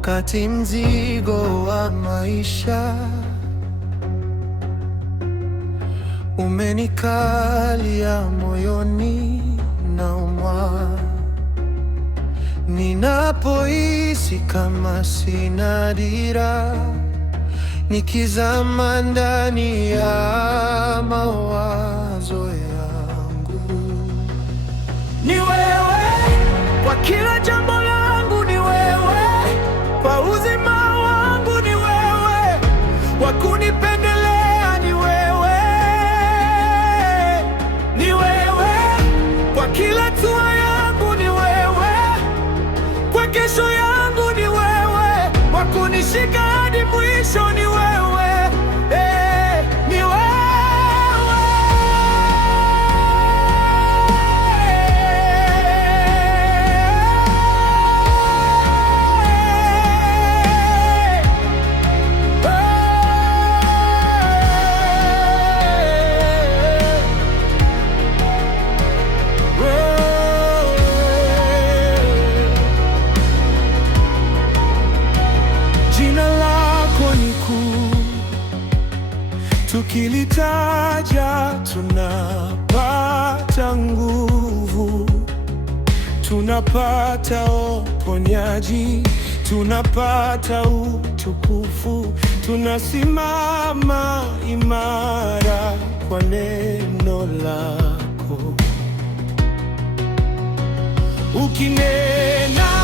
wakati mzigo wa maisha umenikalia moyoni, naumwa ninapohisi kama sina dira, nikizama ndani ya mawazo yangu. Ni wewe kwa kila jambo langu, ni wewe kwa uzima wangu, ni wewe wa kunipendelea, ni wewe, ni wewe kwa kila hatua yangu, ni wewe kwa kesho yangu, ni wewe wa kunishika hadi mwisho, ni wewe. Tukilitaja tunapata nguvu, tunapata uponyaji, tunapata utukufu, tunasimama imara kwa neno lako. Ukinena